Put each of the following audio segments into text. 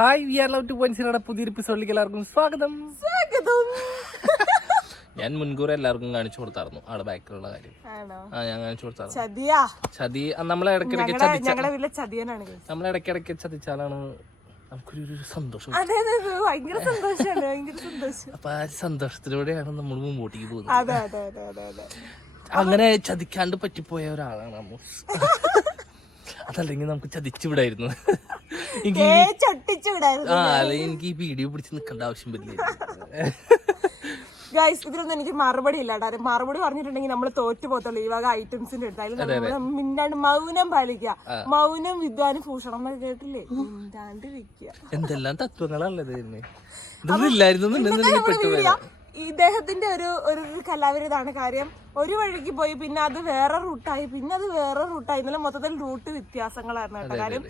Hi we are love two point സീറോയുടെ പുതിയൊരു എപ്പിസോഡിലേക്ക് എല്ലാവർക്കും സ്വാഗതം. സ്വാഗതം. ഞാൻ മുൻകൂർ എല്ലാവർക്കും കാണിച്ചു കൊടുത്തായിരുന്നു. ആടെ ബാക്കിലുള്ള കാര്യം. ആ ഞാൻ കാണിച്ചു കൊടുത്തായിരുന്നു. ചതി നമ്മളെ ഇടയ്ക്കിടയ്ക്ക് ചതിച്ച. നമ്മളെ ഇടയ്ക്കിടയ്ക്ക് ചതിച്ചാലാണ് നമുക്കൊരു സന്തോഷം. അപ്പൊ ആ സന്തോഷത്തിലൂടെയാണ് നമ്മൾ മുമ്പോട്ടേക്ക് പോകുന്നത്. അങ്ങനെ ചതിക്കാണ്ട് പറ്റിപ്പോയ ഒരാളാണ് അമ്മൂസ്. അതല്ലെങ്കിൽ നമുക്ക് ചതിച്ചു എനിക്ക് ആ ഈ വീഡിയോ പിടിച്ച് നിൽക്കേണ്ട ആവശ്യം വരില്ല. ഗൈസ് ഇതിലൊന്നും എനിക്ക് മറുപടി ഇല്ല മറുപടി പറഞ്ഞിട്ടുണ്ടെങ്കിൽ നമ്മൾ തോറ്റു പോകത്തുള്ളൂ. ഈ വക ഐറ്റംസിന്റെ അടുത്ത്. അതിൽ മിണ്ടാണ്ട് മൗനം പാലിക്കുക. മൗനം വിദ്വാന് ഭൂഷണം എന്നൊക്കെ കേട്ടില്ലേ? മിണ്ടാണ്ട് വെക്കുക എന്തെല്ലാം തത്വങ്ങളാണുള്ളത് ഇദ്ദേഹത്തിന്റെ ഒരു ഒരു കലാവിരുതാണ് കാര്യം. ഒരു വഴിക്ക് പോയി പിന്നെ അത് വേറെ റൂട്ടായി പിന്നെ അത് വേറെ റൂട്ടായി ഇന്നലെ മൊത്തത്തിൽ റൂട്ട് വ്യത്യാസങ്ങളായിരുന്നു കേട്ടോ കാര്യം.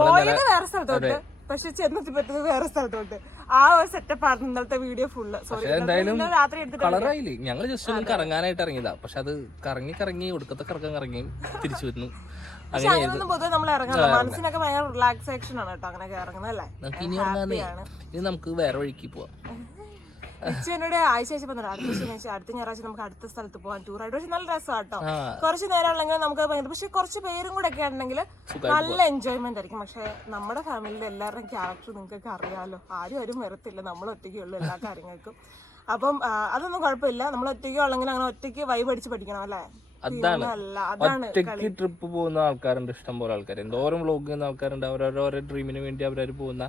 പോയത് വേറെ സ്ഥലത്തോട്ട്. പക്ഷെ ചെന്നെത്തിപ്പെട്ടത് വേറെ സ്ഥലത്തോട്ട്. ആ ഒരു സെറ്റപ്പ് ആയിരുന്നു ഇന്നലത്തെ വീഡിയോ ഫുള്ള് സോറി എന്തായാലും രാത്രി കളറായില്ലേ ഞങ്ങൾ ജസ്റ്റ് ഒന്ന് കറങ്ങാനായിട്ട് ഇറങ്ങിയതാ. പക്ഷെ അത് കറങ്ങി കറങ്ങി ഒടുക്കത്തെ കറക്കം കറങ്ങി തിരിച്ചു വരുന്നു പക്ഷെ പൊതുവെ നമ്മൾ ഇറങ്ങുന്നില്ല മനസ്സിനൊക്കെ ഭയങ്കര റിലാക്സേഷൻ ആണ് കേട്ടോ അങ്ങനെ ഇറങ്ങുന്നത് അല്ലേ? നമുക്ക് ഇനി ഇറങ്ങാന്നേ ഇനി നമുക്ക് വേറെ വഴിക്ക് പോവാം. ഉച്ച എന്നോട് ആഴ്ച ആഴ്ച പറഞ്ഞു അടുത്ത ശനിയാഴ്ച അടുത്ത ഞായറാഴ്ച നമുക്ക് അടുത്ത സ്ഥലത്ത് പോകാൻ ടൂർ ആയിട്ട്. പക്ഷെ നല്ല രസം കേട്ടോ. കുറച്ച് നേരം ഉള്ളെങ്കിൽ നമുക്ക് ഭയങ്കര പക്ഷെ കുറച്ച് പേരും കൂടെ ഒക്കെ ഉണ്ടെങ്കിൽ നല്ല എൻജോയ്മെന്റ് ആയിരിക്കും. പക്ഷെ നമ്മുടെ ഫാമിലിയിലെ എല്ലാവരുടെയും ക്യാരക്ടർ നിങ്ങൾക്ക് അറിയാലോ. ആരും ആരും വരത്തില്ല. നമ്മൾ ഒറ്റയ്ക്കുള്ളൂ എല്ലാ കാര്യങ്ങൾക്കും. അപ്പം അതൊന്നും കുഴപ്പമില്ല. നമ്മൾ ഒറ്റയ്ക്ക് ഉള്ളെങ്കിൽ അങ്ങനെ ഒറ്റയ്ക്ക് വൈബ് അടിച്ച് പഠിക്കണം അല്ലേ? അതാണ്. ഒറ്റയ്ക്ക് ട്രിപ്പ് പോകുന്ന ആൾക്കാരുണ്ട് ഇഷ്ടം പോലെ ആൾക്കാർ എന്തോരം വ്ളോഗ് ചെയ്യുന്ന ആൾക്കാരുണ്ട്. അവരോരോ ഡ്രീമിന് വേണ്ടി അവരവർ പോകുന്ന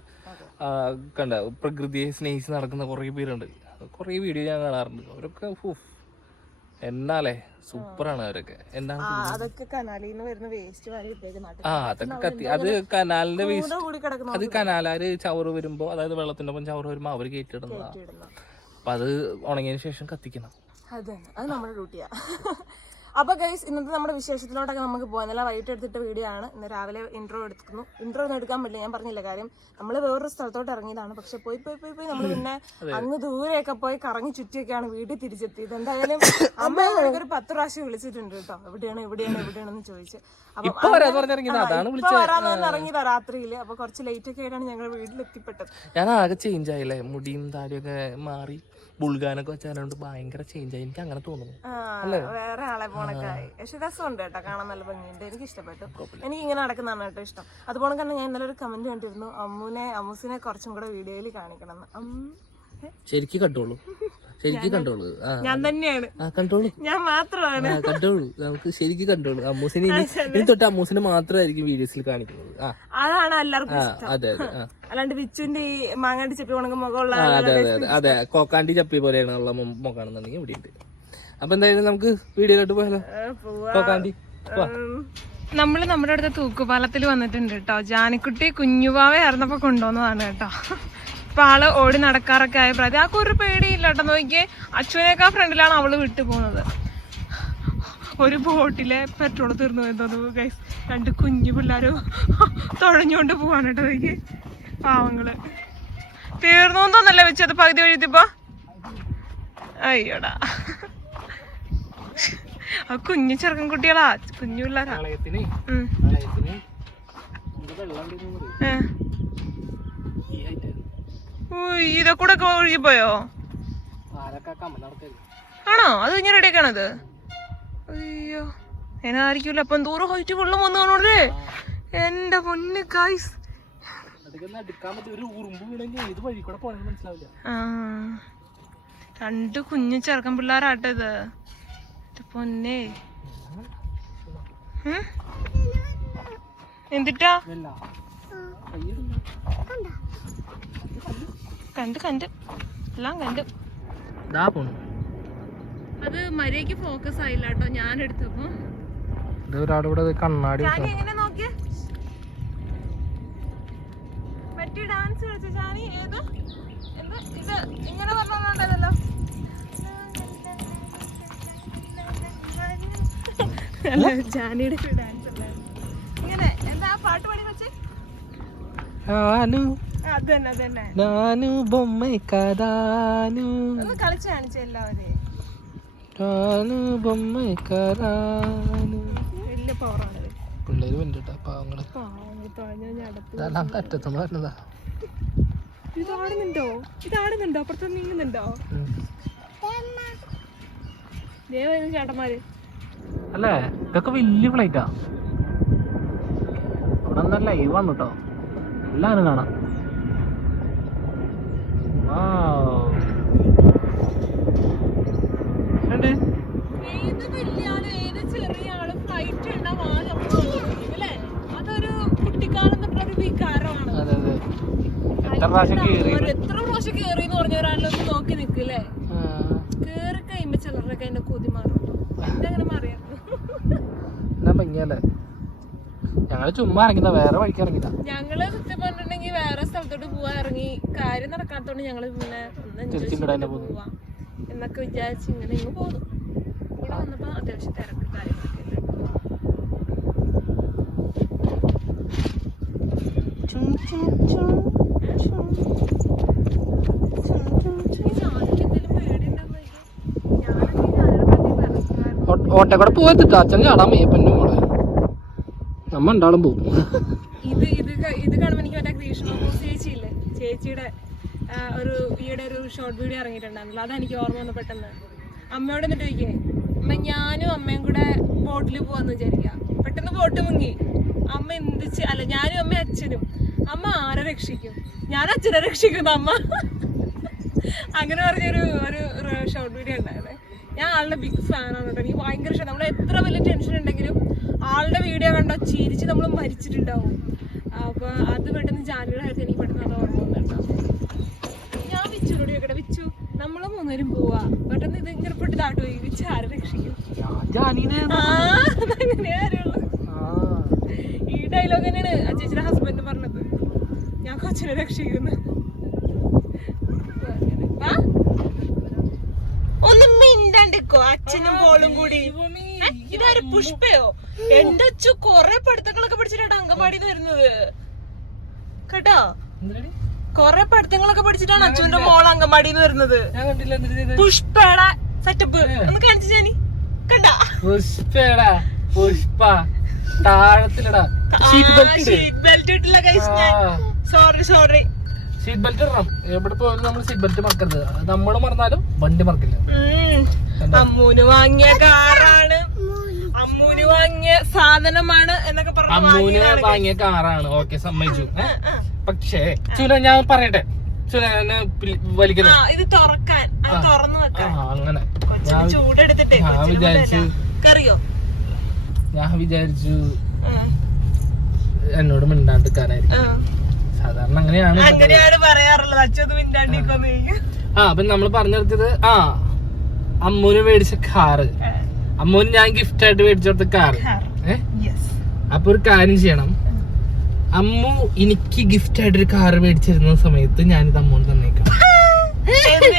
കണ്ട? പ്രകൃതിയെ സ്നേഹിച്ച് നടക്കുന്ന കുറേ പേരുണ്ട്. കുറേ വീഡിയോ ഞാൻ കാണാറുണ്ട്. അവരൊക്കെ എന്നാലേ സൂപ്പറാണ് അവരൊക്കെ. അതൊക്കെ കനാലിൽ നിന്ന് വരുന്ന വേസ്റ്റ് വാരി ഇട്ടേക്ക് നാട്ടിൽ. ആ അതൊക്കെ കത്തി. അത് കനാലിന്റെ വേസ്റ്റ് അത് കനാലാര് ചവറ് വരുമ്പോ അതായത് വെള്ളത്തിന്റെ ഒപ്പം ചവറ് വരുമ്പോ അവർ കേട്ടിടുന്ന അപ്പൊ അത് ഉണങ്ങിയതിന് ശേഷം കത്തിക്കണം. അത് അത് നമ്മുടെ ഡ്യൂട്ടിയാ അപ്പൊ ഗൈസ് ഇന്നത്തെ നമ്മുടെ വിശേഷത്തിലോട്ടൊക്കെ നമുക്ക് പോകാം നല്ല വൈകിട്ട് എടുത്തിട്ട് വീഡിയോ ആണ്. ഇന്ന് രാവിലെ ഇൻട്രോ എടുക്കുന്നു. ഇൻട്രോ ഒന്നും എടുക്കാൻ പറ്റില്ല. ഞാൻ പറഞ്ഞില്ല കാര്യം. നമ്മൾ വേറൊരു സ്ഥലത്തോട്ട് ഇറങ്ങിയതാണ്. പക്ഷെ പോയി പോയി പോയി പോയി നമ്മൾ പിന്നെ അങ്ങ് ദൂരെയൊക്കെ പോയി കറങ്ങി ചുറ്റിയൊക്കെയാണ് വീട്ടിൽ തിരിച്ചെത്തിയത് എന്തായാലും അമ്മ ഒരു പത്ത് പ്രാവശ്യം വിളിച്ചിട്ടുണ്ട് കേട്ടോ. എവിടെയാണ് എവിടെയാണ് എവിടെയാണെന്ന് ചോദിച്ച്. അപ്പൊ വരാന്ന് പറഞ്ഞ് ഇറങ്ങിയതാ രാത്രിയിൽ. അപ്പൊ കുറച്ച് ലേറ്റ് ഒക്കെ ആയിട്ടാണ് ഞങ്ങൾ വീട്ടിലെത്തിപ്പെട്ടത്. ഞാൻ ആകെ ചേഞ്ച് ആയില്ലേ? മുടിയും താടിയൊക്കെ മാറി. ബുൾഗാനൊക്കെ വെച്ചാലോണ്ട് ഭയങ്കര ചേഞ്ച് ആയി. എനിക്ക് അങ്ങനെ തോന്നുന്നു വേറെ ആളെ പോണൊക്കെ പക്ഷെ രസമുണ്ട് കേട്ടോ. കാണാൻ നല്ല ഭംഗിയുണ്ട്. എനിക്ക് ഇഷ്ടപ്പെട്ടു എനിക്ക് ഇങ്ങനെ നടക്കുന്നതാണ് കേട്ടോ ഇഷ്ടം. അതുപോലെ തന്നെ ഞാൻ ഇന്നലെ ഒരു കമന്റ് കണ്ടിരുന്നു. അമ്മുനെ അമ്മൂസിനെ കുറച്ചും കൂടെ വീഡിയോയിൽ കാണിക്കണം എന്ന് ശരിക്കും കണ്ടോളൂ. ശരിക്കും കണ്ടോളൂ. ഞാൻ തന്നെയാണ്. ആ കണ്ടോളൂ. ഞാൻ മാത്രമാണ്. കണ്ടോളൂ. നമുക്ക് ശരിക്കും കണ്ടോളൂ. അമ്മൂസിനെ ഇനി തൊട്ട് അമ്മൂസിനെ മാത്രമായിരിക്കും വീഡിയോസിൽ കാണിക്കുന്നത്. അതാണ് എല്ലാവർക്കും അതെ അതെ അല്ലാണ്ട് വിച്ചുന്റെ ഈ മാങ്ങാണ്ടി ചപ്പി ഉണങ്ങും മുഖമുള്ള അതെ അതെ അതെ. അതെ കോക്കാണ്ടി ചപ്പി പോലെയാണ് ഉള്ള മുഖാണെന്നുണ്ടെങ്കിൽ ഇവിടെ ഉണ്ട്. അപ്പൊ എന്തായാലും നമുക്ക് വീഡിയോയിലോട്ട് പോയാലോ? കോക്കാണ്ടി നമ്മൾ നമ്മുടെ അടുത്ത തൂക്കുപാലത്തിൽ വന്നിട്ടുണ്ട് കേട്ടോ. ജാനിക്കുട്ടി കുഞ്ഞുപാവ ഇറന്നപ്പോ കൊണ്ടുവന്നതാണ് കേട്ടോ. ഇപ്പൊ ആൾ ഓടി നടക്കാറൊക്കെ ആയ പ്രായത്തിൽ. ആൾക്ക് ഒരു പേടിയില്ല കേട്ടോ. നോക്കിയേ അച്ഛനേക്കാൾ ഫ്രണ്ടിലാണ് അവൾ വിട്ടു പോകുന്നത്. ഒരു ബോട്ടിലെ പെട്രോൾ തീർന്നു തോന്നുന്നു ഗൈസ് രണ്ട് കുഞ്ഞു പിള്ളേര് തുഴഞ്ഞുകൊണ്ട് പോവാണ് കേട്ടോ. നോക്കി പാവങ്ങൾ. തീർന്നു തോന്നല്ലേ വെച്ചത് പകുതി വഴിയത്തിപ്പോ അയ്യോടാ. ആ കുഞ്ഞു ചെറുക്കൻ കുട്ടികളാ കുഞ്ഞു പിള്ളേരാ. പ്രളയത്തിന് ഉം. പ്രളയത്തിന് ഇത് വെള്ളം ഉണ്ടെന്ന് പറയും. ഏ. ഈ ആയിട്ട് കൂടെ ഒക്കെ ഒഴുകിപ്പോയോ? ആണോ? അത് ഇങ്ങനെ റെഡിയാക്കണത് അയ്യോ എന്നായിരിക്കൂല അപ്പം ദൂരം ഹൈറ്റ് വെള്ളം വന്നു കാണൂല്ലേ എന്റെ പൊന്ന് ഗൈസ് രണ്ട് കുഞ്ഞു ചെറുക്കൻ പിള്ളേരാട്ടെ ഇത്. ഇത് പൊന്നേ? എന്തിട്ടാ? കണ്ട് കണ്ട്. എല്ലാം കണ്ട്. അത് മര്യാദയ്ക്ക് ഫോക്കസ് ആയില്ല കേട്ടോ ഞാൻ എടുത്തപ്പോ. കണ്ണാടി എങ്ങനെ നോക്കിയേ? മറ്റേ ഡാൻസ് കളിച്ചു ചാനി? ഏത്? എന്ത്? ഇത് ഇങ്ങനെ പറഞ്ഞോണ്ടല്ലോ അല്ല ജാനിയുടെ ഡാൻസ് ഇങ്ങനെ. എന്താ പാട്ട് പാടി വെച്ചേ നാനു നാനു ബൊമ്മ കഥാനു കളിച്ചു കാണിച്ചു എല്ലാവരെയും. നാനു ബൊമ്മ കഥാനു വലിയ പവറാണ് പിള്ളേര് വേണ്ടിട്ടാ പാവങ്ങൾ. അറ്റത്തുനിന്ന് വരുന്നതാ ഇത് ആടുന്നുണ്ടോ? ഇത് ആടുന്നുണ്ടോ? അപ്പുറത്ത് നീങ്ങുന്നുണ്ടോ? ദേവായിരുന്നു ചേട്ടന്മാര്. അല്ലേ? ഇതൊക്കെ വലിയ ഫ്ലൈറ്റാ ഇവിടെ നല്ല ലൈവ് വന്നു കേട്ടോ. എല്ലാവരും കാണാം ഉണ്ട് ഏത് വലിയ ആൾ ഏത് ചെറിയ ആൾ ഫ്ലൈറ്റ് ഉണ്ടാവും ആ നമ്മൾ ഓടിക്കും, അല്ലേ? അതൊരു കുട്ടിക്കാലം തൊട്ടൊരു വികാരമാണ് അതെ അതെ എത്ര പ്രാവശ്യം ഒരു എത്ര പ്രാവശ്യം കേറി എന്ന് പറഞ്ഞ ഒരാളിലൊന്ന് നോക്കി കേറി കഴിയുമ്പോ അതിന്റെ കൊതി ഞങ്ങൾ ചുമ്മാ ഇറങ്ങിയതാ വേറെ വഴിക്ക് ഇറങ്ങിയതാ. ഞങ്ങൾ സത്യം വേറെ സ്ഥലത്തോട്ട് പോവാ ഇറങ്ങി കാര്യം നടക്കാത്തോണ്ട് ഞങ്ങൾ പിന്നെ ഒന്ന് പോവാം എന്നൊക്കെ വിചാരിച്ച് ഇങ്ങനെ ഇങ്ങ് പോന്നു. ഇവിടെ വന്നപ്പോ അത്യാവശ്യം തിരക്ക് കാര്യങ്ങളൊക്കെ. ഓട്ടക്കൂടെ പോകത്തിട്ട് അച്ഛൻ കാണാൻ വയ്യ മോളെ. നമ്മ ഉണ്ടാളും പോവും ഇത് ഇത് ക- ഇത് കാണുമ്പോൾ എനിക്ക് മറ്റേ ഗ്രീഷ്മ ബോസ് ചേച്ചിയില്ലേ ചേച്ചിയുടെ ഒരു ഈയിടെ ഒരു ഷോർട്ട് വീഡിയോ ഇറങ്ങിയിട്ടുണ്ടായിരുന്നല്ലോ. അതാണ് എനിക്ക് ഓർമ്മ വന്നു പെട്ടെന്ന്. അമ്മയോട് എന്നിട്ട് ചോദിക്കേ അമ്മ ഞാനും അമ്മയും കൂടെ ബോട്ടിൽ പോവാന്ന് വിചാരിക്കാം. പെട്ടെന്ന് ബോട്ട് മുങ്ങി. അമ്മ എന്ത് അല്ല ഞാനും അമ്മയും അച്ഛനും. അമ്മ ആരെ രക്ഷിക്കും? ഞാൻ അച്ഛനെ രക്ഷിക്കുന്നു അമ്മ. അങ്ങനെ പറഞ്ഞൊരു ഒരു ഷോർട്ട് വീഡിയോ ഉണ്ടായിരുന്നേ. ഞാൻ ആളുടെ ബിഗ് ഫാനാണ് കേട്ടോ. എനിക്ക് ഭയങ്കര ഇഷ്ടം. നമ്മൾ എത്ര വലിയ ടെൻഷൻ ഉണ്ടെങ്കിലും ആളുടെ വീഡിയോ കണ്ടോ ചിരിച്ച് നമ്മൾ മരിച്ചിട്ടുണ്ടാവും. അപ്പൊ അത് പെട്ടെന്ന് ജാനുവരി ആയിട്ട് എനിക്ക് പെട്ടെന്ന് അത് ഓർമ്മ ഞാൻ വിച്ചുനോട് ചോദിക്കട്ടെ. വിച്ചു നമ്മളെ മൂന്നുപേരും പോവാ. പെട്ടെന്ന് ഇത് ഇങ്ങനെ പെട്ട് താട്ടു പോയി. വിച്ച് ആരെ രക്ഷിക്കും? ആ അതങ്ങനെയാ ഈ ഡയലോഗ് തന്നെയാണ് അച്ചേച്ചിയുടെ ഹസ്ബൻഡ് പറഞ്ഞത്. ഞാൻ കൊച്ചിനെ രക്ഷിക്കുന്നു. വാ. ഒന്ന് മിണ്ടാണ്ടിക്കോ അച്ഛനും പോളും കൂടി. ഇതാര് പുഷ്പയോ? എന്റെ അച്ഛൻ കൊറേ പഠിത്തങ്ങളൊക്കെ പഠിച്ചിട്ടാണ് അങ്കമാടി വരുന്നത്. കേട്ടോ? കൊറേ പഠിത്തങ്ങളൊക്കെ പഠിച്ചിട്ടാണ് അച്ഛന്റെ മോൾ അങ്കമാടിന്ന് വരുന്നത്. പുഷ്പേട സെറ്റപ്പ് ഒന്ന് കാണിച്ചു ഞാനി കണ്ട? പുഷ്പേട പുഷ്പ. താഴത്തിലടാ. സീറ്റ് ബെൽറ്റ് ഇട്ടില്ല സോറി സോറി സീറ്റ് ബെൽറ്റ് ഇടണം. എവിടെ പോയാലും നമ്മൾ സീറ്റ് ബെൽറ്റ് മറക്കരുത്. നമ്മൾ മറന്നാലും വണ്ടി മറക്കില്ല. അമ്മൂന് വാങ്ങിയ കാറാണ്. അമ്മൂന് വാങ്ങിയ സാധനമാണ് എന്നൊക്കെ പറഞ്ഞു അമ്മൂന് വാങ്ങിയ കാറാണ്. ഓക്കെ സമ്മതിച്ചു? പക്ഷേ ചുല ഞാൻ പറയട്ടെ. ചുല എന്നെ ഇത് തുറക്കാൻ തുറന്നു വെക്കാൻ. അങ്ങനെ. ചൂടെടുത്തിട്ടേ ഞാൻ വിചാരിച്ചു കറിയോ? ഞാൻ വിചാരിച്ചു എന്നോട് മിണ്ടാണ്ടിരിക്കാനായിരിക്കും. സാധാരണ അങ്ങനെയാണ് അങ്ങനെയാണ് പറയാറുള്ളത്. അച്ഛത് മിണ്ടാണ്ടിക്കൊന്നു ആ അപ്പൊ നമ്മൾ പറഞ്ഞു നിർത്തിയത് ആ അമ്മൂന് മേടിച്ച കാറ്. അമ്മൂന് ഞാൻ ഗിഫ്റ്റ് ആയിട്ട് മേടിച്ചു കൊടുത്ത കാറ്. ഏ? യെസ് അപ്പൊ ഒരു കാര്യം ചെയ്യണം. അമ്മു എനിക്ക് ഗിഫ്റ്റ് ആയിട്ട് ഒരു കാറ് മേടിച്ചിരുന്ന സമയത്ത് ഞാനിത് അമ്മൂന് തന്നേക്കാം.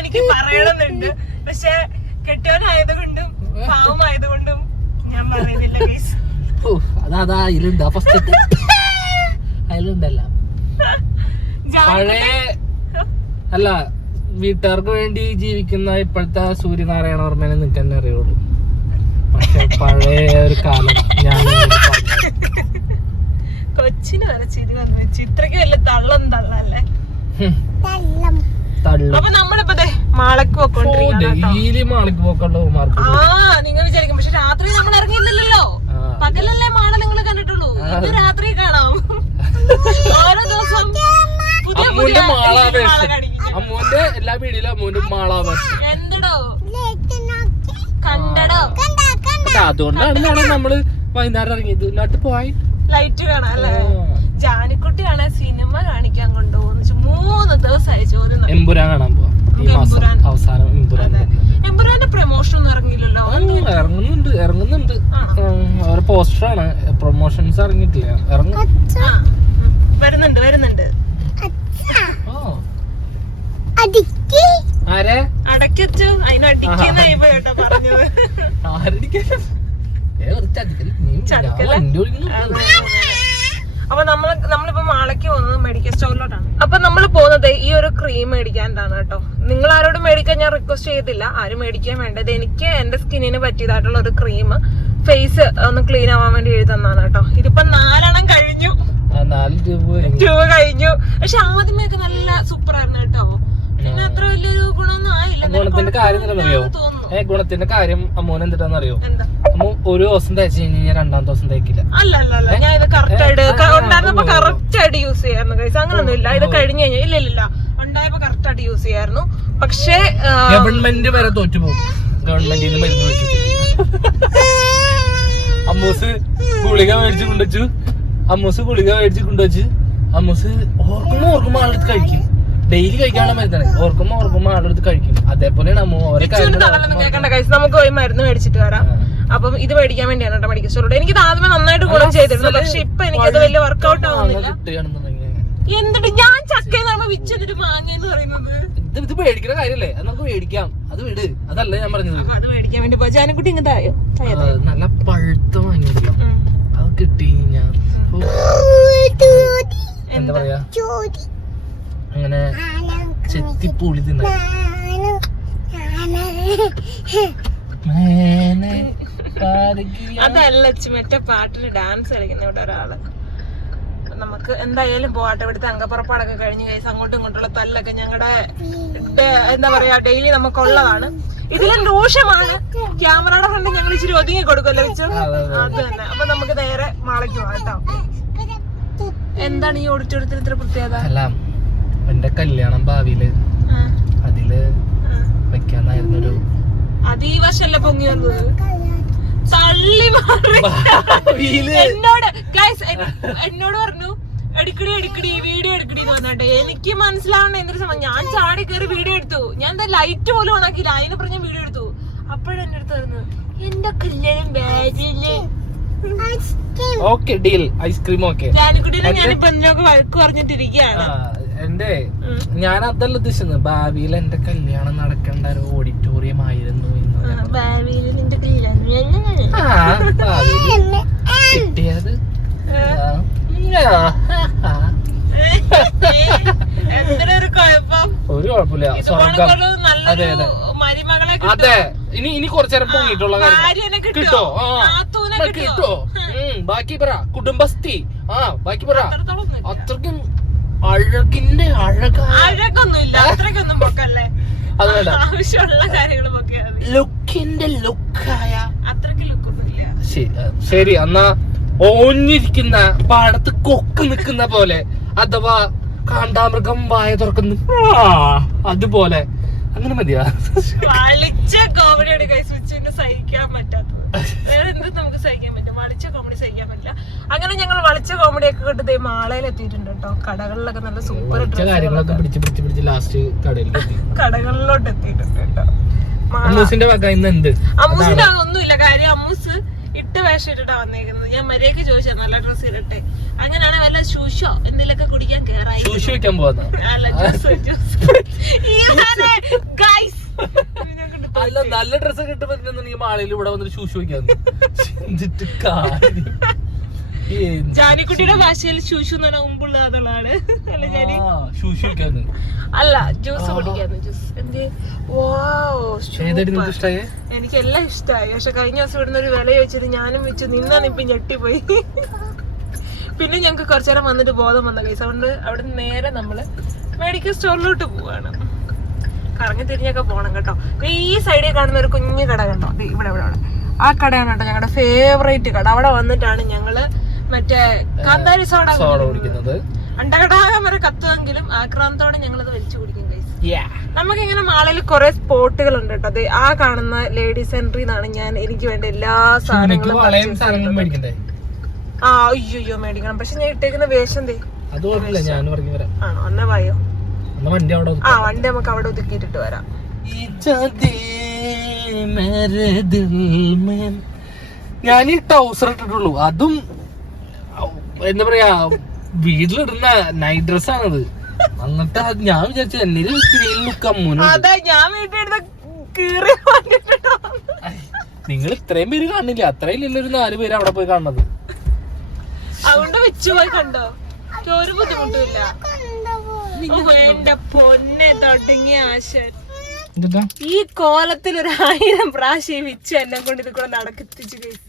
എനിക്ക് പറയണമെന്നുണ്ട്. പക്ഷെ കെട്ടിയവനായത് കൊണ്ടും പാവമായത് കൊണ്ടും ഞാൻ പറയുന്നില്ല അതാ അതാ അതിലുണ്ട്. ആ ഫസ്റ്റ് അതിലുണ്ടല്ല. പഴയ അല്ല വീട്ടുകാർക്ക് വേണ്ടി ജീവിക്കുന്ന ഇപ്പോഴത്തെ സൂര്യനാരായണ വർമ്മനെ നിനക്ക് തന്നെ അറിയുള്ളൂ. പക്ഷെ പഴയ ഒരു കാലം ഞാൻ. കൊച്ചിന് വരെ ചിരി വന്നു. ചിത്രക്ക് വല്ല തള്ളം തള്ളല്ലേ? അപ്പൊ നമ്മളിപ്പോ മാളക്ക് മാർക്ക് ആ നിങ്ങൾ വിചാരിക്കും. പക്ഷെ രാത്രി നമ്മൾ ഇറങ്ങിയില്ലല്ലോ. പകലല്ലേ മാള നിങ്ങൾ കണ്ടിട്ടുള്ളൂ. ഇത് രാത്രി കാണാം. ഓരോ ദിവസം പുതിയ പുതിയ മാള മാളാവേഷം കാണിക്കും അമ്മൂന്റെ എല്ലാ വീഡിയോയിലും അമ്മൂന്റെ മാളാവേഷം എന്തടോ? കണ്ടടോ? അതുകൊണ്ടാണ് മോളെ നമ്മൾ വൈകുന്നേരം ഇറങ്ങിയത്. നാട്ടിൽ പോയി. ലൈറ്റ് വേണം അല്ലേ? ജാനിക്കുട്ടിയാണ് സിനിമ കാണിക്കാൻ കൊണ്ടുപോകുന്ന വെച്ചാ മൂന്ന് ദിവസമായി ചോദ്യം എമ്പുരാൻ കാണാൻ പോവാം. അവസാനം എമ്പുരാൻ എമ്പുരാന്റെ പ്രൊമോഷൻ ഒന്നും ഇറങ്ങിയില്ലല്ലോ? ഇറങ്ങുന്നുണ്ട് ഇറങ്ങുന്നുണ്ട്. ആണോ? ഉം, പോസ്റ്ററാണ് പ്രൊമോഷൻസ് ഇറങ്ങിയിട്ടില്ല. ഇറങ്ങും. വരുന്നുണ്ട് വരുന്നുണ്ട്. ആരെ? അടക്കച്ചു അതിനടിക്കുന്ന പറഞ്ഞത്? ആരടിക്കാൻ? അപ്പൊ നമ്മൾ നമ്മളിപ്പോ മാളയ്ക്ക് പോകുന്നത് മെഡിക്കൽ സ്റ്റോറിലോട്ടാണ് അപ്പൊ നമ്മൾ പോകുന്നത് ഈ ഒരു ക്രീം മേടിക്കാനാണ് കേട്ടോ. നിങ്ങൾ ആരോടും മേടിക്കാൻ ഞാൻ റിക്വസ്റ്റ് ചെയ്തില്ല. ആരും മേടിക്കാൻ വേണ്ടത് എനിക്ക് എന്റെ സ്കിന്നിന് പറ്റിയതായിട്ടുള്ള ഒരു ക്രീം ഫേസ് ഒന്ന് ക്ലീൻ ആവാൻ വേണ്ടി എഴുതി തന്നാണ് കേട്ടോ. ഇതിപ്പോ നാലെണ്ണം കഴിഞ്ഞു. നാല് രൂപ കഴിഞ്ഞു. ട്യൂബ് കഴിഞ്ഞു. പക്ഷെ ആദ്യമൊക്കെ നല്ല സൂപ്പർ ആയിരുന്നു കേട്ടോ. പിന്നെ അത്ര വലിയൊരു ഗുണമൊന്നും ആയില്ല. ഗുണത്തിന്റെ കാര്യം എന്താണെന്നറിയോ ഏ ഗുണത്തിന്റെ കാര്യം അമ്മോൻ എന്തിട്ടാന്നറിയോ എന്താ? അമ്മ ഒരു ദിവസം തയ്ച്ചു കഴിഞ്ഞാൽ രണ്ടാം ദിവസം തയ്ക്കില്ല അല്ല അല്ല അല്ല ഞാൻ ഇത് കറക്റ്റ് ആയിട്ട് ക- ഉണ്ടായിരുന്നപ്പോ കറക്റ്റ് ആയിട്ട് യൂസ് ചെയ്യായിരുന്നു അങ്ങനൊന്നും ഇല്ല ഇത് കഴിഞ്ഞു കഴിഞ്ഞാൽ ഇല്ല ഇല്ല ഇല്ല. ഉണ്ടായപ്പോ കറക്റ്റ് ആയിട്ട് യൂസ് ചെയ്യായിരുന്നു. പക്ഷേ ഗവൺമെന്റ് വരെ തോറ്റു പോകും ഗവൺമെന്റിൽ നിന്ന് മരുന്ന് അമ്മൂസ് ഗുളിക മേടിച്ച് കൊണ്ടുവച്ചു. അമ്മൂസ് ഗുളിക മേടിച്ച് കൊണ്ടുവച്ച്. അമ്മൂസ് ഓർക്കുമ്പോ ഓർക്കുമ്പോ ആളെടുത്ത് കഴിക്കും. ഡെയിലി കഴിക്കാനുള്ള മരുന്നാണ്. ഓർക്കുമ്പോ ഓർക്കുമ്പോ ആളെടുത്ത് കഴിക്കും. അതേപോലെയാണ് അമ്മ ഓരോ നമുക്ക് പോയി മരുന്ന് മേടിച്ചിട്ട് വരാം. അപ്പം ഇത് മേടിക്കാൻ വേണ്ടിയാണ് കേട്ടോ മെഡിക്കൽ സ്റ്റോറിൽ എനിക്ക് ആദ്യമേ നന്നായിട്ട് ഗുണം ചെയ്തിരുന്നു. പക്ഷെ ഇപ്പൊ എനിക്ക് അത് വലിയ വർക്ക്ഔട്ട് ആവുന്നില്ല. എന്നിട്ട് ഞാൻ ചക്കയെന്ന് പറയുമ്പോ വിച്ചെന്നിട്ട് മാങ്ങ എന്ന് പറയുന്നത്. ഇത് മേടിക്കുന്ന പേടിക്കുന്ന കാര്യല്ലേ? അത് നമുക്ക് മേടിക്കാം. അത് വിട്. അതല്ല ഞാൻ പറഞ്ഞത്. അത് മേടിക്കാൻ വേണ്ടി പോയി ജാനക്കുട്ടി ആ, നല്ല പഴുത്ത വാങ്ങിയില്ല അത് കിട്ടി ഞാൻ എന്താ പറയാ? അങ്ങനെ ചെത്തിപ്പൂളി തിന്ന. അതല്ല മറ്റേ പാട്ടിന് ഡാൻസ് കളിക്കുന്ന ഇവിടെ ഒരാൾ. നമുക്ക് എന്തായാലും പോവാട്ടെ. ഇവിടുത്തെ അംഗപ്പുറപ്പാടൊക്കെ കഴിഞ്ഞ് കഴിച്ച് അങ്ങോട്ടും ഇങ്ങോട്ടുള്ള തല്ലൊക്കെ ഞങ്ങളുടെ എന്താ പറയാ ഡെയിലി നമുക്കുള്ളതാണ്. ഇതിലും രൂക്ഷമാണ് ക്യാമറയുടെ ഫ്രണ്ട് ഞങ്ങൾ ഇച്ചിരി ഒതുങ്ങി കൊടുക്കുമല്ലോ വെച്ചു? അതെ, തന്നെ. അപ്പൊ നമുക്ക് നേരെ മാളയ്ക്ക് പോകാം കേട്ടോ. എന്താണ് ഈ ഓഡിറ്റോറിയത്തിന് ഇത്ര പ്രത്യേകത? എന്റെ കല്യാണം ഭാവിയിൽ അതിൽ വെക്കാന്നായിരുന്നു ഒരു അത് ഈ പൊങ്ങി വന്നത്? തള്ളി എന്നോട് ഗൈസ് എന്നോട് പറഞ്ഞു എടുക്കടി എടുക്കടി വീഡിയോ എടുക്കടി എന്ന് പറഞ്ഞിട്ട്. എനിക്ക് മനസ്സിലാവണ്ട എന്തൊരു സമയം ഞാൻ ചാടി കയറി വീഡിയോ എടുത്തു. ഞാൻ എന്താ ലൈറ്റ് പോലും ഓണാക്കിയില്ല അതിന് പറഞ്ഞ വീഡിയോ എടുത്തു. അപ്പോഴും എന്റെ അടുത്ത് പറഞ്ഞു എന്റെ കല്യാണം ബാജില്ലേ okay deal ice cream okay ഞാൻ ഞാനിപ്പോ എന്തിനൊക്കെ വഴക്ക് പറഞ്ഞിട്ടിരിക്കുകയാണ്. എന്റെ ഞാൻ അതല്ല ഉദ്ദേശിച്ചത്. ഭാവിയിൽ എന്റെ കല്യാണം നടക്കേണ്ട ഒരു ഓഡിറ്റോറിയം ആയിരുന്നു കിട്ടിയത്. ഒരു കുഴപ്പമില്ല. സ്വർഗം. അതെ അതെ. അതെ. ഇനി ഇനി കുറച്ചേരം പൊങ്ങിയിട്ടുള്ള കാര്യം. കിട്ടോ? കിട്ടോ? ബാക്കി പറ. കുടുംബസ്ഥി ആ ബാക്കി പറ. അത്രക്കും അഴകിന്റെ അഴക അഴകൊന്നുമില്ല അത്രക്കൊന്നും പൊക്കല്ലേ? അതല്ല. ആവശ്യമുള്ള കാര്യങ്ങൾ ലുക്കിന്റെ ലുക്കായ അത്രയ്ക്ക് ലുക്കൊന്നുമില്ല. ശരി എന്നാ ഓഞ്ഞിരിക്കുന്ന പാടത്ത് കൊക്ക് നിൽക്കുന്ന പോലെ അഥവാ കാണ്ടാമൃഗം വായ തുറക്കുന്നു. ആ, അതുപോലെ അങ്ങനെ മതിയാ. വളിച്ച കോമഡിയാണ് ഗൈസ് സ്വിച്ചിന്റെ സഹിക്കാൻ പറ്റാത്തത്. വേറെ എന്ത് നമുക്ക് സഹിക്കാൻ പറ്റും വളിച്ച കോമഡി സഹിക്കാൻ പറ്റില്ല. അങ്ങനെ ഞങ്ങൾ വളിച്ച കോമഡി ഒക്കെ കൊണ്ട് ദേ മാളയിൽ എത്തിയിട്ടുണ്ട് കേട്ടോ. കടകളിലൊക്കെ നല്ല സൂപ്പർ കാര്യങ്ങളൊക്കെ പിടിച്ച് പിടിച്ച് പിടിച്ച് ലാസ്റ്റ് കടയിൽ കടകളിലോട്ട് എത്തിയിട്ടുണ്ട് കേട്ടോ. അമ്മൂസിന്റെ അമ്മൂസിന്റെ ഒന്നുമില്ല. കാര്യം അമ്മൂസ് ഇട്ട് വേഷം ഇട്ടിട്ടാ വന്നേക്കുന്നത്. ഞാൻ മര്യാദയ്ക്ക് ചോദിച്ചാ നല്ല ഡ്രസ് ഇടട്ടെ. അങ്ങനെയാണ് വല്ല ശുശോ എന്തെങ്കിലുമൊക്കെ കുടിക്കാൻ കേറായി. ശൂശി അല്ല ജ്യൂസ് ജ്യൂസ് ഗൈസ് അല്ല നല്ല ഡ്രസ്സ് കിട്ടുമ്പോ നീ മാളയിൽ ഇവിടെ വന്നിട്ട് ശുശോ കാര്യം. എന്ത് ജാനിക്കുട്ടിയുടെ ഭാഷയിൽ ശൂഷു എന്ന് പറഞ്ഞാൽ ഉമ്പുള്ള അതുള്ളതാണ് അല്ല ജാനി? ശൂശി അല്ല ജ്യൂസ് കുടിക്കാന്ന് ജ്യൂസ് എന്ത്? എനിക്ക് എല്ലാം ഇഷ്ടമായി പക്ഷെ കഴിഞ്ഞ ദിവസം ഇവിടുന്ന് ഒരു വില ചോദിച്ചിട്ട് ഞാനും വെച്ചു. നിന്നാണ് ഇപ്പൊ ഞെട്ടിപ്പോയി. പിന്നെ ഞങ്ങക്ക് കുറച്ചു നേരം വന്നിട്ട് ബോധം വന്ന കൈസ് അതുകൊണ്ട് അവിടെ നേരെ നമ്മൾ മെഡിക്കൽ സ്റ്റോറിലോട്ട് പോവാണ്. കറങ്ങി തിരിഞ്ഞൊക്കെ പോണം കേട്ടോ. ഈ സൈഡിൽ കാണുന്ന ഒരു കുഞ്ഞു കട കണ്ടോ? ഇവിടെ ഇവിടെ ഇവിടെ. ആ കടയാണ് കേട്ടോ ഞങ്ങളുടെ ഫേവറേറ്റ് കട. അവിടെ വന്നിട്ടാണ് ഞങ്ങൾ മറ്റേ കാന്താരി സോഡ സോഡ കുടിക്കുന്നത്. അണ്ടകടാകം വരെ കത്തുമെങ്കിലും ഞങ്ങൾ ഞങ്ങളത് വലിച്ചു കുടിക്കും. നമുക്ക് ഇങ്ങനെ മാളിൽ കുറെ സ്പോട്ടുകൾ ഉണ്ട് കേട്ടോ. ദേ ആ കാണുന്ന ലേഡീസ് എൻട്രി എന്നാണ് ഞാൻ എനിക്ക് വേണ്ട എല്ലാ സാധനങ്ങളും. ആ അയ്യോ മേടിക്കണം. പക്ഷെ ഞാൻ ഇട്ടേക്കുന്ന വേഷം അത് വരാം. ആണോ? എന്നാ വായോ. ആ വണ്ടി നമുക്ക് അവിടെ ഒതുക്കിയിട്ടിട്ട് വരാം. ഞാൻ ഈ ടൗസർ ഇട്ടിട്ടുള്ളൂ. അതും എന്താ പറയാ വീട്ടിലിടുന്ന നൈറ്റ് ഡ്രസ് ആണത്. അത് ഞാൻ വിചാരിച്ചു എന്നെ ലുക്ക് അമ്മൂനുണ്ട് അതാ ഞാൻ വീട്ടിൽ എടുത്ത കീറി നിങ്ങൾ ഇത്രയും പേര് കാണില്ല അത്രയും ഇല്ല ഒരു നാല് പേര് അവിടെ പോയി കാണുന്നത്. അതുകൊണ്ട് വെച്ചു പോയി കണ്ടോ? ഒരു ബുദ്ധിമുട്ടില്ല എന്റെ പൊന്നെ തുടങ്ങിയ ആശ എന്താ ഈ കോലത്തിൽ ഒരു ആയിരം പ്രാവശ്യം വിച്ച് എന്നെ കൊണ്ട് ഇത് കൂടെ നടക്കെത്തിച്ചു കഴിച്ചു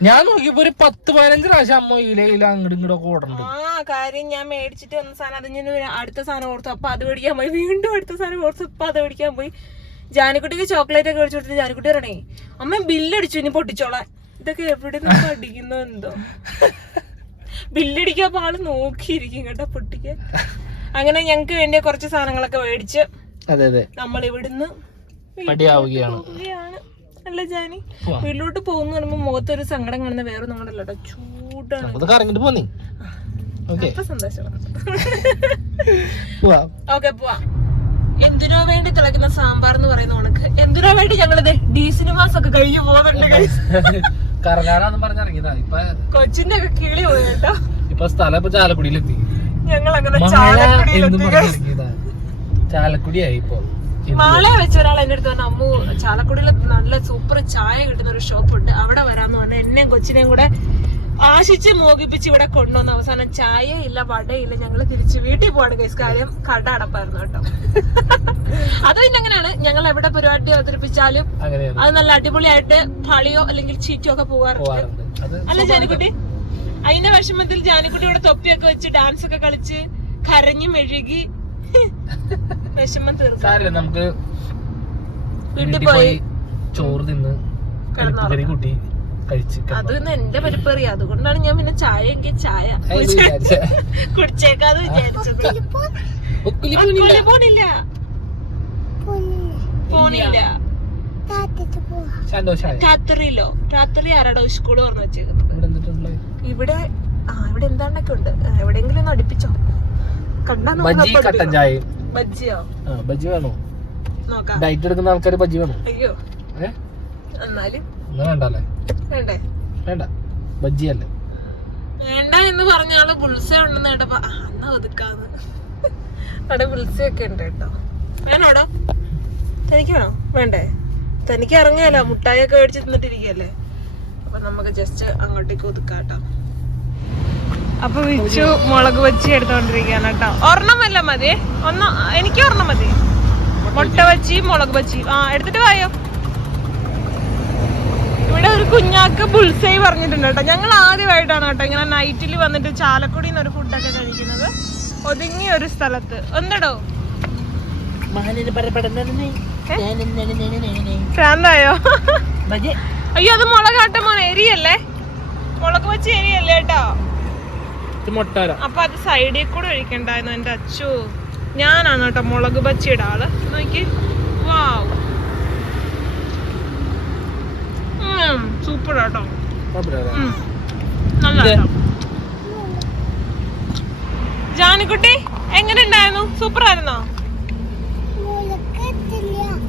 ഞാൻ നോക്കിയപ്പോ ഒരു പത്ത് പതിനഞ്ച് പ്രാവശ്യം അമ്മ ഇല അങ്ങോട്ടും ഇങ്ങോട്ടും ഓടണ്ട് ആ കാര്യം ഞാൻ മേടിച്ചിട്ട് വന്ന സാധനം അത് ഞാൻ അടുത്ത സാധനം ഓർത്തു. അപ്പൊ അത് മേടിക്കാൻ പോയി. വീണ്ടും അടുത്ത സാധനം ഓർത്തു. അപ്പൊ അത് മേടിക്കാൻ പോയി. ജാനിക്കുട്ടിക്ക് ചോക്ലേറ്റ് ഒക്കെ മേടിച്ചു കൊടുത്തിട്ട് ജാനിക്കുട്ടി പറയണേ അമ്മ ബില്ലടിച്ചു ഇനി പൊട്ടിച്ചോളാൻ. ഇതൊക്കെ എവിടെ നിന്ന് അടിക്കുന്നോ എന്തോ. ബില്ലടിക്കാൻ ആൾ നോക്കിയിരിക്കും കേട്ടോ പൊട്ടിക്ക് അങ്ങനെ ഞങ്ങക്ക് വേണ്ടിയ കുറച്ച് സാധനങ്ങളൊക്കെ മേടിച്ച് അതെ അതെ. നമ്മൾ ഇവിടുന്ന് മടിയാവുകയാണ് അല്ല ജാനി. വീട്ടിലോട്ട് പോകുന്ന പറയുമ്പോ മുഖത്തൊരു സങ്കടം കാണുന്ന വേറെ നമ്മുടെ ചൂടാണ്. കറങ്ങിട്ട് പോന്നേ ഓക്കെ. പോവാ. എന്തിനോ വേണ്ടി തിളക്കുന്ന സാമ്പാർ എന്ന് പറയുന്ന ഉണക്ക് എന്തിനോ വേണ്ടി ഞങ്ങളിത് ഡി സിനിമാസ് ഒക്കെ കഴിഞ്ഞു പോകുന്നുണ്ട് കൊച്ചിന്റെ ഒക്കെ കിളി പോയി കേട്ടോ. ഇപ്പൊ സ്ഥലം ഇപ്പൊ ചാലക്കുടിയിലെത്തി. ഞങ്ങൾ അങ്ങനെ ചാലക്കുടിയിലെത്തി. ചാലക്കുടിയായി ഇപ്പൊ മാളെ വെച്ച ഒരാൾ എന്റെ അടുത്ത് പറഞ്ഞു അമ്മു ചാലക്കുടിയിൽ നല്ല സൂപ്പർ ചായ കിട്ടുന്ന ഒരു ഷോപ്പ് ഉണ്ട്. അവിടെ വരാന്ന് പറഞ്ഞു എന്നെയും കൊച്ചിനെയും കൂടെ ആശിച്ച് മോഹിപ്പിച്ച് ഇവിടെ കൊണ്ടുവന്നു അവസാനം ചായ ഇല്ല വടയില്ല ഞങ്ങൾ തിരിച്ച് വീട്ടിൽ പോവാണ് കേസ് കാര്യം കട അടപ്പായിരുന്നു കേട്ടോ. അത് പിന്നെ അങ്ങനെയാണ് ഞങ്ങൾ എവിടെ പരിപാടി അവതരിപ്പിച്ചാലും അത് നല്ല അടിപൊളിയായിട്ട് പളിയോ അല്ലെങ്കിൽ ചീറ്റോ ഒക്കെ പോകാറുണ്ട് പോവാറുണ്ട്. അല്ല ജാനിക്കുട്ടി അതിന്റെ വിഷമത്തിൽ ജാനിക്കുട്ടി ഇവിടെ തൊപ്പിയൊക്കെ വെച്ച് ഡാൻസ് ഒക്കെ കളിച്ച് കരഞ്ഞു മെഴുകി. വിഷമം തീർക്കാം. സാരില്ല നമുക്ക് വീട്ടിൽ പോയി ചോറ് തിന്ന് കരി കുട്ടി കഴിച്ച് എന്റെ പരിപ്പറി അതുകൊണ്ടാണ് ഞാൻ പിന്നെ ചായ എങ്കിൽ ചായ. കുടിച്ചേക്കാന്ന് വിചാരിച്ചത്. പോണില്ല. പോണില്ല. രാത്രിയിലോ? രാത്രി ആരാടോ സ്കൂൾ പറഞ്ഞു വെച്ചേക്കുന്നത്. ഇവിടെ ആ ഇവിടെ എന്താണ്ടൊക്കെ ഉണ്ട്. എവിടെയെങ്കിലും ഒന്ന് അടുപ്പിച്ചോ? കണ്ടാ നമുക്ക് ബജ്ജിയോ? ബജ്ജി വേണോ? ഡയറ്റ് എടുക്കുന്ന ആൾക്കാർ ബജ്ജി വേണോ? അയ്യോ. എന്നാലും. വേണ്ടല്ലേ? വേണ്ടേ? വേണ്ട. ബജ്ജി അല്ലേ വേണ്ട എന്ന് പറഞ്ഞ ആൾ ബുൾസ ഉണ്ടെന്ന് കേട്ടപ്പോ ഒതുക്കാന്ന്. അവിടെ ബുൾസ ഒക്കെ ഉണ്ട് കേട്ടോ. വേണോടോ തനിക്ക് വേണോ? വേണ്ടേ? തനിക്ക് ഇറങ്ങിയല്ലോ മുട്ടായി ഒക്കെ മേടിച്ച് തിന്നിട്ടിരിക്കല്ലേ അപ്പൊ നമുക്ക് ജസ്റ്റ് അങ്ങോട്ടേക്ക് ഒതുക്കാം കേട്ടോ അപ്പൊ വിച്ചു മുളക് വെച്ചി എടുത്തോണ്ടിരിക്കാണ് കേട്ടോ. ഒരെണ്ണം അല്ല മതി. ഒന്ന് എനിക്ക് ഒരെണ്ണം മതി. മുട്ട വെച്ചി മുളക് വെച്ചി ആ എടുത്തിട്ട് വായോ? ഇവിടെ ഒരു കുഞ്ഞാക്ക് ബുൾസൈ പറഞ്ഞിട്ടുണ്ട് കേട്ടോ. ഞങ്ങൾ ആദ്യമായിട്ടാണ് കേട്ടോ ഇങ്ങനെ നൈറ്റിൽ വന്നിട്ട് ചാലക്കുടിയിൽ നിന്ന് ഒരു ഫുഡൊക്കെ കഴിക്കുന്നത്. ഒതുങ്ങിയ ഒരു സ്ഥലത്ത്. എന്തടോ? ഭ്രാന്തായോ അയ്യോ അത് മുളകാട്ട മോനെ എരിയല്ലേ? മുളക് വെച്ച് എരിയല്ലേ കേട്ടോ? ഇത് മൊട്ടാര അപ്പൊ അത് സൈഡിൽ കൂടെ ഒഴിക്കണ്ടായിരുന്നു എന്റെ അച്ചു ഞാനാണ് കേട്ടോ മുളക് ബച്ചിയുടെ ആൾ. നോക്കി. വാവ്. സൂപ്പർ കേട്ടോ. നല്ല ജാനിക്കുട്ടി എങ്ങനെ ഉണ്ടായിരുന്നു? സൂപ്പർ ആയിരുന്നോ?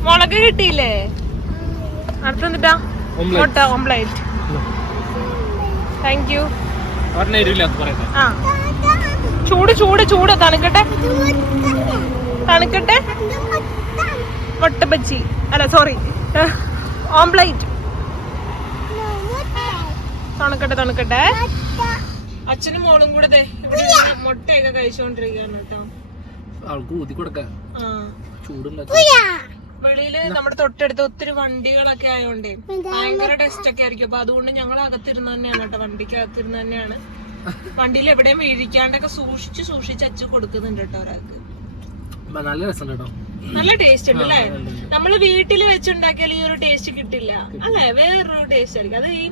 മുളക് കിട്ടിയില്ലേ? അടുത്തെന്നിട്ടാ. മുട്ട ഓംപ്ലേറ്റ് താങ്ക് യു ചൂട് ചൂട് ചൂട്. തണുക്കട്ടെ. തണുക്കട്ടെ. മുട്ട ബജ്ജി. അല്ല സോറി ഓംപ്ലൈറ്റ്. തണുക്കട്ടെ തണുക്കട്ടെ. അച്ഛനും മോളും കൂടെ മുട്ടയൊക്കെ കഴിച്ചുകൊണ്ടിരിക്കുകയാണ് കേട്ടോ. ആൾക്ക് ഊതി കൊടുക്ക ആ. ചൂടുള്ള വെളിയിൽ നമ്മുടെ തൊട്ടടുത്ത് ഒത്തിരി വണ്ടികളൊക്കെ ആയതുകൊണ്ടേ ഭയങ്കര ടെസ്റ്റ് ഒക്കെ ആയിരിക്കും. അപ്പൊ അതുകൊണ്ട് ഞങ്ങൾ അകത്തിരുന്ന് തന്നെയാണ് കേട്ടോ. വണ്ടിക്ക് അകത്തിരുന്ന് തന്നെയാണ്. വണ്ടിയിൽ എവിടെയും വീഴിക്കാണ്ടൊക്കെ സൂക്ഷിച്ച് സൂക്ഷിച്ച് അച്ചു കൊടുക്കുന്നുണ്ട് കേട്ടോ ഒരാൾക്ക്. നല്ല രസം കേട്ടോ. നല്ല ടേസ്റ്റ് ഉണ്ട് അല്ലേ? നമ്മൾ വീട്ടിൽ വെച്ചുണ്ടാക്കിയാൽ ഈ ഒരു ടേസ്റ്റ് കിട്ടില്ല. അല്ലെ? വേറൊരു ടേസ്റ്റ് ആയിരിക്കും. അത് ഈ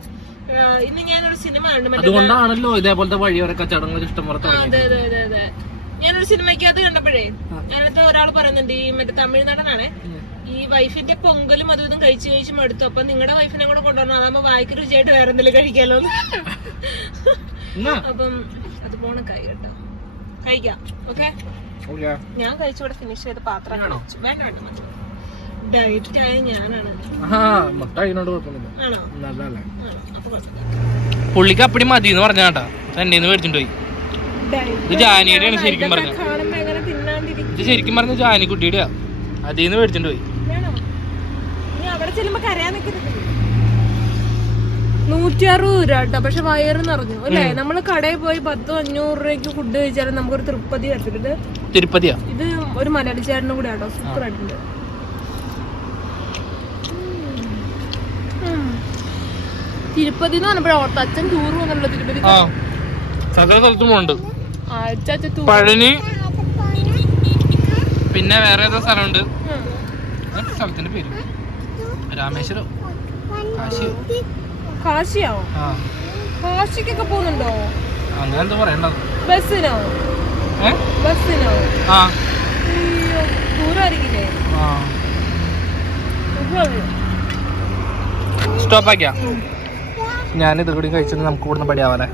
ഇന്ന് ഞാനൊരു സിനിമ കണ്ടു മറ്റേ അതുകൊണ്ടാണല്ലോ ഇതേപോലത്തെ വഴിയോര കച്ചവടങ്ങൾ ഇഷ്ടം പോലെ അതെ അതെ അതെ അതെ. ഞാനൊരു സിനിമയ്ക്കകത്ത് കണ്ടപ്പോഴേ അതിനകത്ത് ഒരാൾ പറയുന്നുണ്ട്. ഈ മറ്റേ തമിഴ്നാടനാണേ ഈ വൈഫിന്റെ പൊങ്കലും അതും ഇതും കഴിച്ചു കഴിച്ച് മടുത്തു. അപ്പൊ നിങ്ങളുടെ വൈഫിനെ കൂടെ കൊണ്ടുവരണം. അതാകുമ്പോ വായിക്ക് രുചിയായിട്ട് വേറെ എന്തെങ്കിലും കഴിക്കാലോ അപ്പം അത് പോണ കൈ കേട്ടോ കഴിക്കാം. ഓക്കെ? ഞാൻ കഴിച്ചുകൂടെ ഫിനിഷ് ചെയ്ത് പാത്രം കഴിച്ചു വേണ്ട വേണ്ട മതി. ഡയറ്റ് ആയ ഞാനാണ്. പുള്ളിക്ക് അപ്പടി മതി എന്ന് പറഞ്ഞ കേട്ടാ എന്നെ മേടിച്ചിട്ട് പോയി ഇത് ജാനിയുടെയാണ് ശരിക്കും പറഞ്ഞത്. ഇത് ശരിക്കും പറഞ്ഞ ജാനിക്കുട്ടിയുടെയാ അതിന്ന് മേടിച്ചിട്ട് പോയി. ചെല്ലുമ്പോ കരയാൻ നിൽക്കരുത് നൂറ്റി അറുപത് രൂപ കേട്ടോ പക്ഷെ വയറ് നിറഞ്ഞു. അല്ലേ? നമ്മൾ കടയിൽ പോയി പത്തോ അഞ്ഞൂറ് രൂപയ്ക്ക് ഫുഡ് കഴിച്ചാലും നമുക്കൊരു തൃപ്പതി വരത്തില്ല. ഇത് തിരുപ്പതിയാ? ഇത് ഒരു മലയാളി ചേട്ടനും കൂടെ ആട്ടോ. സൂപ്പർ ആയിട്ടുണ്ട് തിരുപ്പതി എന്ന് പറഞ്ഞപ്പോഴാ ഓർത്ത അച്ഛൻ ടൂർ വന്നല്ലോ തിരുപ്പതി സകല സ്ഥലത്തും ഉണ്ട് പഴനി. പിന്നെ വേറെ ഏതോ സ്ഥലമുണ്ട്. സ്ഥലത്തിന്റെ പേര്? രാമേശ്വരം? കാശി കാശിയാവോ ആ. കാശിക്കൊക്കെ പോകുന്നുണ്ടോ? അങ്ങനെ എന്തോ പറയണ്ടത്. ബസ്സിനോ? ബസ്സിനോ? ആ. ദൂരമായിരിക്കില്ലേ ആ. ഞാനിത് കൂടി കഴിച്ചിട്ട് നമുക്ക് ഇവിടുന്ന് പടിയാവാലേ.